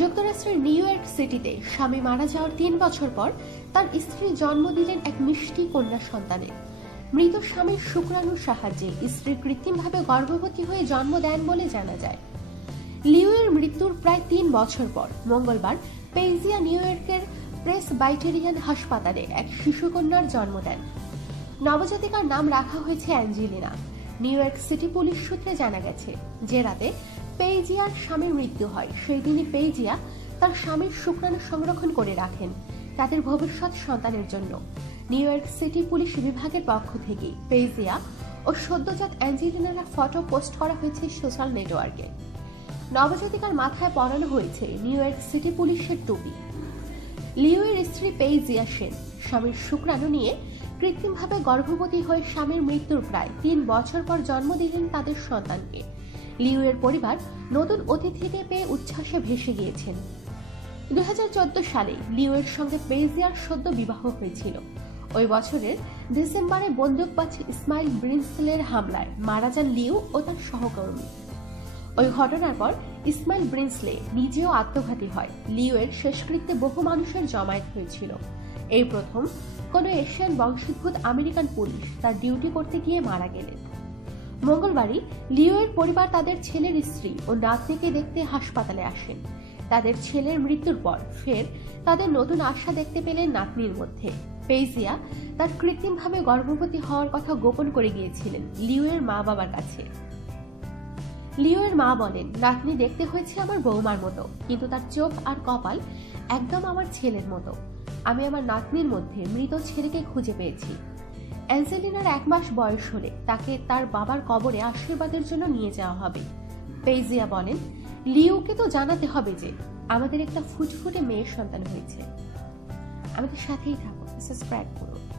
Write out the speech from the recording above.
যুক্তরাষ্ট্রের new York সিটিতে স্বামী মারা যাওয়ার তিন বছর পর তার স্ত্রী জন্ম দিলেন এক মিষ্টি কন্যা সন্তানের মৃত স্বামীর শুক্রাণুর সাহায্যে স্ত্রী কৃত্রিমভাবে গর্ভবতী হয়ে জন্ম দেন বলে জানা যায়। লিওয়ের মৃত্যুর প্রায় তিন বছর পর মঙ্গলবার পেইজিয়া নিউ ইয়র্কের প্রেস বাইটেরিয়ান হাসপাতালে এক শিশুকন্যার জন্ম দেন। নবজাতিকার নাম রাখা হয়েছে Angelina. New York city police সূত্রে জানা গেছে, যে রাতে পেইজিয়ার স্বামীর মৃত্যু হয়। সেই দিনই পেইজিয়া তার স্বামীর শুক্রাণু সংরক্ষণ করে রাখেন তাদের ভবিষ্যৎ সন্তানের জন্য। নিউ ইয়র্ক সিটি পুলিশ বিভাগের পক্ষ থেকে পেইজিয়া ও সদ্যজাত অ্যাঞ্জেলিনার ফটো পোস্ট করা হয়েছে সোশ্যাল নেটওয়ার্কে। নবজাতিকার মাথায় পরানো হয়েছে নিউ ইয়র্ক সিটি পুলিশের টুপি। লিওয়ের স্ত্রী পেইজিয়া সেন স্বামীর শুক্রাণু নিয়ে কৃত্রিমভাবে গর্ভবতী হয়ে স্বামীর মৃত্যুর প্রায় তিন বছর পর জন্ম দিলেন তাদের সন্তানকে। লিওয়ের পরিবার নতুন অতিথিকে পেয়ে উচ্ছ্বাসে ভেসে গিয়েছেন। দুই হাজার চোদ্দ সালে লিওয়ের সঙ্গে পেজিয়ার সদ্য বিবাহ হয়েছিল। ওই বছরের ডিসেম্বরে বন্দুকবাজি ইসমাইল ব্রিন্সেলের হামলায় মারা যান লিউ ও তার সহকর্মী। ওই ঘটনার পর ইসমাইল ব্রিন্সলে নিজেও আত্মঘাতী হয়। লিওয়ের শেষকৃত্যে বহু মানুষের জমায়েত হয়েছিল। এই প্রথম কোনো এশিয়ান বংশোদ্ভূত আমেরিকান পুলিশ তার ডিউটি করতে গিয়ে মারা গেলেন। মঙ্গলবারই লিওয়ের পরিবার তাদের ছেলের স্ত্রী ও নাতনিকে দেখতে হাসপাতালে আসেন তাদের ছেলের মৃত্যুর পর ফের তাদের নতুন আশা দেখতে পেলেন নাতনির মধ্যে। পেইজিয়া তার কৃত্রিমভাবে গর্ভবতী হওয়ার কথা গোপন করে গিয়েছিলেন লিওয়ের মা বাবার কাছে। লিওয়ের মা বলেন, নাতনি দেখতে হয়েছে আমার বৌমার মতো, কিন্তু তার চোখ আর কপাল একদম আমার ছেলের মতো। আমি আমার নাতনির মধ্যে মৃত ছেলেকে খুঁজে পেয়েছি। অ্যাঞ্জেলিনার এক মাস বয়স হলে তাকে তার বাবার কবরে আশীর্বাদের জন্য নিয়ে যাওয়া হবে। পেইজিয়া বলেন, লিওকে তো জানাতে হবে যে আমাদের একটা ফুটফুটে মেয়ের সন্তান হয়েছে। আমাদের সাথেই থাকুন সাবস্ক্রাইব করুন।